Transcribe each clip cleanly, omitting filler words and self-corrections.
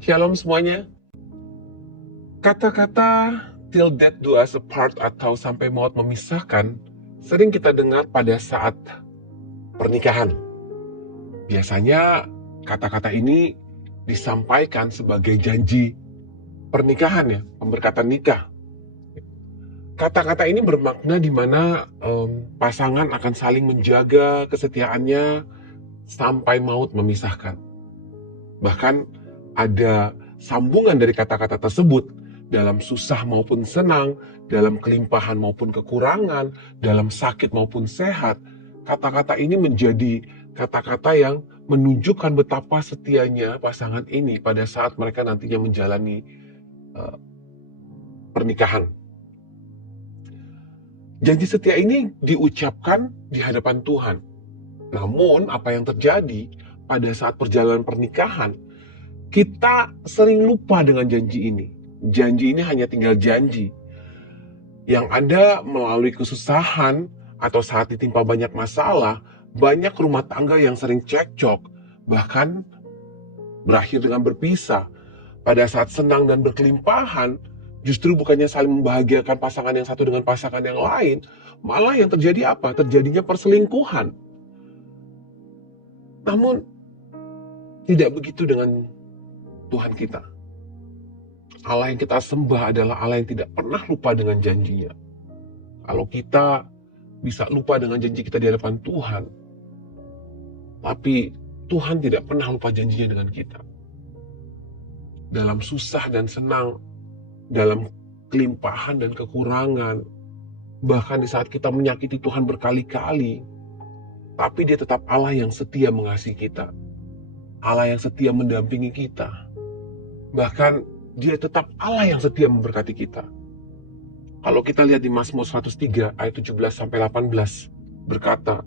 Shalom semuanya. Kata-kata till death do us apart atau sampai maut memisahkan sering kita dengar pada saat pernikahan. Biasanya kata-kata ini disampaikan sebagai janji pernikahan ya, pemberkatan nikah. Kata-kata ini bermakna di mana pasangan akan saling menjaga kesetiaannya sampai maut memisahkan. Bahkan ada sambungan dari kata-kata tersebut dalam susah maupun senang, dalam kelimpahan maupun kekurangan, dalam sakit maupun sehat. Kata-kata ini menjadi kata-kata yang menunjukkan betapa setianya pasangan ini pada saat mereka nantinya menjalani pernikahan. Janji setia ini diucapkan di hadapan Tuhan. Namun apa yang terjadi pada saat perjalanan pernikahan, kita sering lupa dengan janji ini. Janji ini hanya tinggal janji. Yang ada melalui kesusahan atau saat ditimpa banyak masalah, banyak rumah tangga yang sering cekcok, bahkan berakhir dengan berpisah. Pada saat senang dan berkelimpahan, justru bukannya saling membahagiakan pasangan yang satu dengan pasangan yang lain, malah yang terjadi apa? Terjadinya perselingkuhan. Namun, tidak begitu dengan Tuhan kita. Allah yang kita sembah adalah Allah yang tidak pernah lupa dengan janjinya. Kalau kita bisa lupa dengan janji kita di hadapan Tuhan, tapi Tuhan tidak pernah lupa janjinya dengan kita. Dalam susah dan senang, dalam kelimpahan dan kekurangan, bahkan di saat kita menyakiti Tuhan berkali-kali, tapi Dia tetap Allah yang setia mengasihi kita, Allah yang setia mendampingi kita. Bahkan Dia tetap Allah yang setia memberkati kita. Kalau kita lihat di Mazmur 103 ayat 17-18 berkata,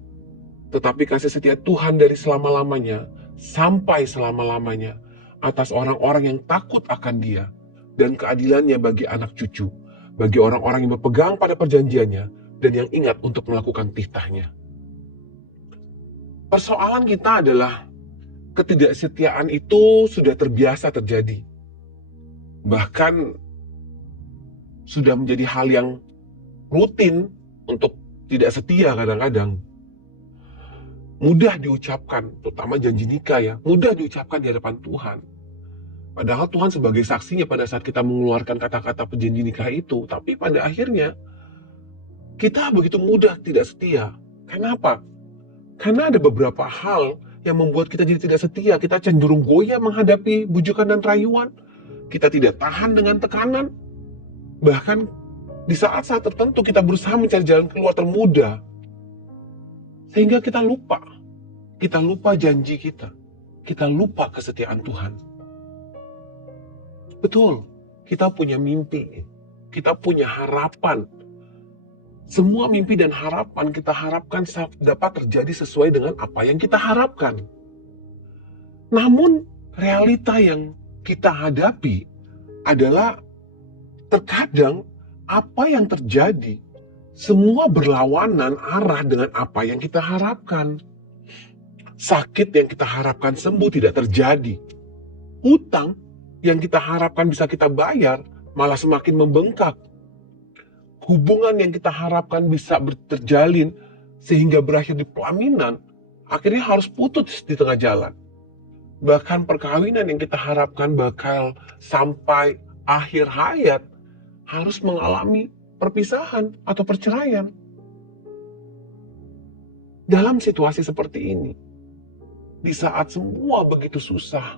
tetapi kasih setia Tuhan dari selama-lamanya sampai selama-lamanya atas orang-orang yang takut akan Dia, dan keadilannya bagi anak cucu, bagi orang-orang yang berpegang pada perjanjiannya dan yang ingat untuk melakukan titahnya. Persoalan kita adalah ketidaksetiaan itu sudah terbiasa terjadi. Bahkan sudah menjadi hal yang rutin untuk tidak setia kadang-kadang. Mudah diucapkan, terutama janji nikah ya, mudah diucapkan di hadapan Tuhan. Padahal Tuhan sebagai saksinya pada saat kita mengeluarkan kata-kata perjanji nikah itu, tapi pada akhirnya kita begitu mudah tidak setia. Kenapa? Karena ada beberapa hal yang membuat kita jadi tidak setia. Kita cenderung goyah menghadapi bujukan dan rayuan. Kita tidak tahan dengan tekanan. Bahkan di saat-saat tertentu kita berusaha mencari jalan keluar termudah. Sehingga kita lupa. Kita lupa janji kita. Kita lupa kesetiaan Tuhan. Betul, kita punya mimpi. Kita punya harapan. Semua mimpi dan harapan kita harapkan dapat terjadi sesuai dengan apa yang kita harapkan. Namun, realita yang kita hadapi adalah terkadang apa yang terjadi semua berlawanan arah dengan apa yang kita harapkan. Sakit yang kita harapkan sembuh tidak terjadi. Utang yang kita harapkan bisa kita bayar malah semakin membengkak. Hubungan yang kita harapkan bisa terjalin sehingga berakhir di pelaminan, akhirnya harus putus di tengah jalan. Bahkan perkawinan yang kita harapkan bakal sampai akhir hayat harus mengalami perpisahan atau perceraian. Dalam situasi seperti ini, di saat semua begitu susah,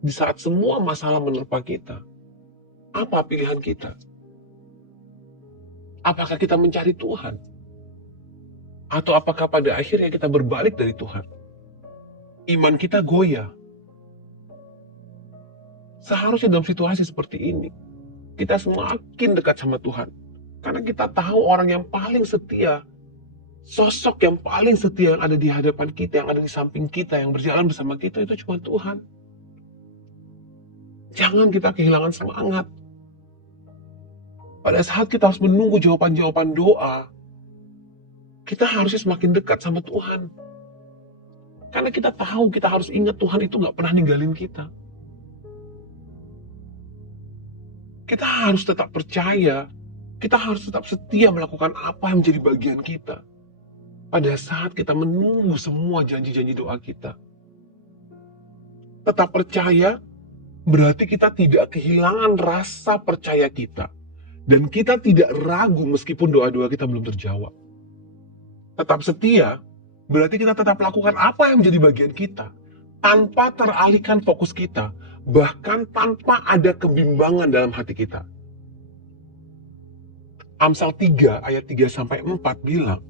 di saat semua masalah menerpa kita, apa pilihan kita? Apakah kita mencari Tuhan? Atau apakah pada akhirnya kita berbalik dari Tuhan? Iman kita goyah. Seharusnya dalam situasi seperti ini, kita semakin dekat sama Tuhan. Karena kita tahu orang yang paling setia, sosok yang paling setia yang ada di hadapan kita, yang ada di samping kita, yang berjalan bersama kita, itu cuma Tuhan. Jangan kita kehilangan semangat. Pada saat kita harus menunggu jawaban-jawaban doa, kita harusnya semakin dekat sama Tuhan. Karena kita tahu, kita harus ingat Tuhan itu gak pernah ninggalin kita. Kita harus tetap percaya, kita harus tetap setia melakukan apa yang menjadi bagian kita. Pada saat kita menunggu semua janji-janji doa kita. Tetap percaya berarti kita tidak kehilangan rasa percaya kita. Dan kita tidak ragu meskipun doa-doa kita belum terjawab. Tetap setia berarti kita tetap lakukan apa yang menjadi bagian kita. Tanpa teralihkan fokus kita. Bahkan tanpa ada kebimbangan dalam hati kita. Amsal 3 ayat 3-4 bilang,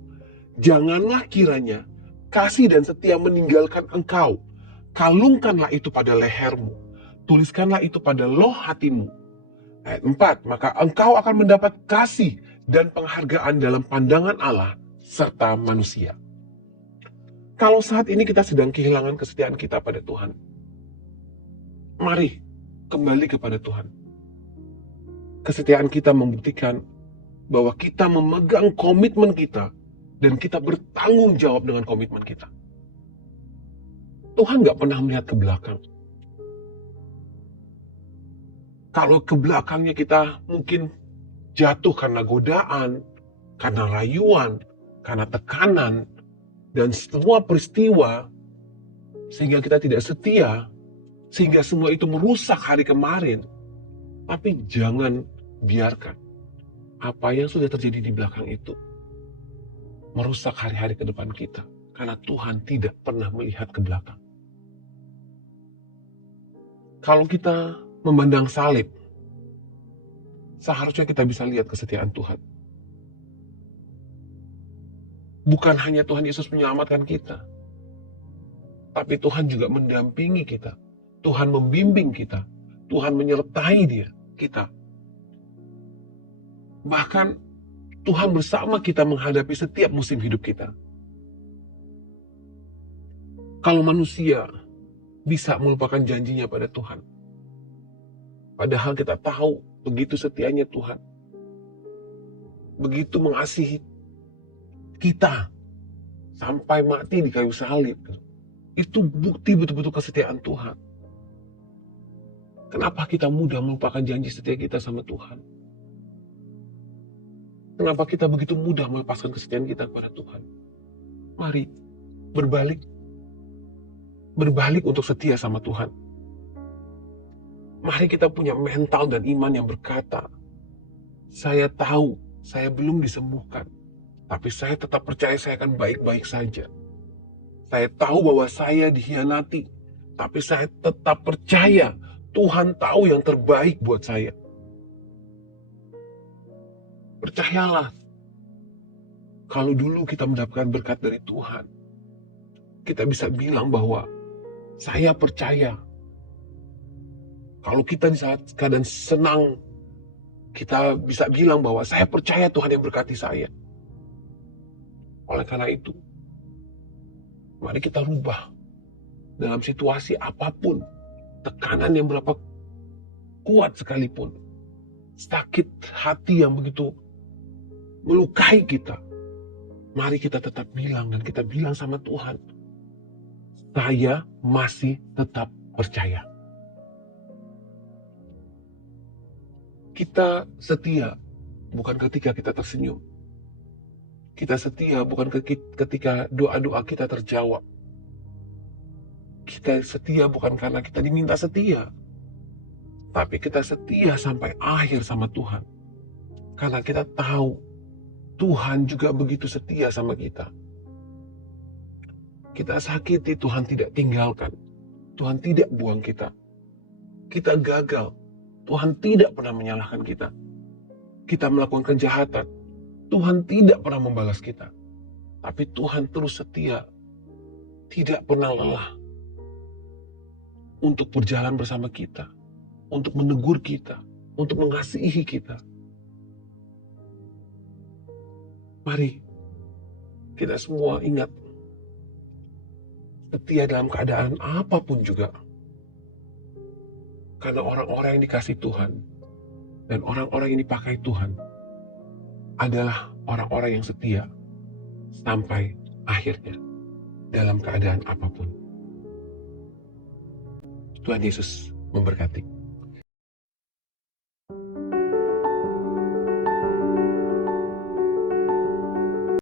janganlah kiranya kasih dan setia meninggalkan engkau. Kalungkanlah itu pada lehermu. Tuliskanlah itu pada loh hatimu. Ayat 4, maka engkau akan mendapat kasih dan penghargaan dalam pandangan Allah serta manusia. Kalau saat ini kita sedang kehilangan kesetiaan kita pada Tuhan, mari kembali kepada Tuhan. Kesetiaan kita membuktikan bahwa kita memegang komitmen kita dan kita bertanggung jawab dengan komitmen kita. Tuhan gak pernah melihat ke belakang. Kalau ke belakangnya kita mungkin jatuh karena godaan, karena rayuan, karena tekanan, dan semua peristiwa, sehingga kita tidak setia, sehingga semua itu merusak hari kemarin. Tapi jangan biarkan apa yang sudah terjadi di belakang itu merusak hari-hari ke depan kita. Karena Tuhan tidak pernah melihat ke belakang. Kalau kita memandang salib, seharusnya kita bisa lihat kesetiaan Tuhan. Bukan hanya Tuhan Yesus menyelamatkan kita, tapi Tuhan juga mendampingi kita. Tuhan membimbing kita. Tuhan menyertai kita. Bahkan Tuhan bersama kita menghadapi setiap musim hidup kita. Kalau manusia bisa melupakan janjinya pada Tuhan, padahal kita tahu begitu setianya Tuhan, begitu mengasihi kita sampai mati di kayu salib, itu bukti betul-betul kesetiaan Tuhan. Kenapa kita mudah melupakan janji setia kita sama Tuhan? Kenapa kita begitu mudah melepaskan kesetiaan kita kepada Tuhan? Mari berbalik untuk setia sama Tuhan. Mari kita punya mental dan iman yang berkata, saya tahu saya belum disembuhkan, tapi saya tetap percaya saya akan baik-baik saja. Saya tahu bahwa saya dikhianati, tapi saya tetap percaya Tuhan tahu yang terbaik buat saya. Percayalah, kalau dulu kita mendapatkan berkat dari Tuhan, kita bisa bilang bahwa saya percaya. Kalau kita di saat keadaan senang, kita bisa bilang bahwa saya percaya Tuhan yang berkati saya. Oleh karena itu, mari kita rubah dalam situasi apapun, tekanan yang berapa kuat sekalipun, sakit hati yang begitu melukai kita, mari kita tetap bilang dan kita bilang sama Tuhan, saya masih tetap percaya. Kita setia bukan ketika kita tersenyum. Kita setia bukan ketika doa-doa kita terjawab. Kita setia bukan karena kita diminta setia, tapi kita setia sampai akhir sama Tuhan. Karena kita tahu Tuhan juga begitu setia sama kita. Kita sakiti, Tuhan tidak tinggalkan. Tuhan tidak buang kita. Kita gagal, Tuhan tidak pernah menyalahkan kita. Kita melakukan kejahatan, Tuhan tidak pernah membalas kita. Tapi Tuhan terus setia, tidak pernah lelah untuk berjalan bersama kita, untuk menegur kita, untuk mengasihi kita. Mari kita semua ingat, setia dalam keadaan apapun juga. Karena orang-orang yang dikasih Tuhan dan orang-orang yang dipakai Tuhan adalah orang-orang yang setia sampai akhirnya dalam keadaan apapun. Tuhan Yesus memberkati.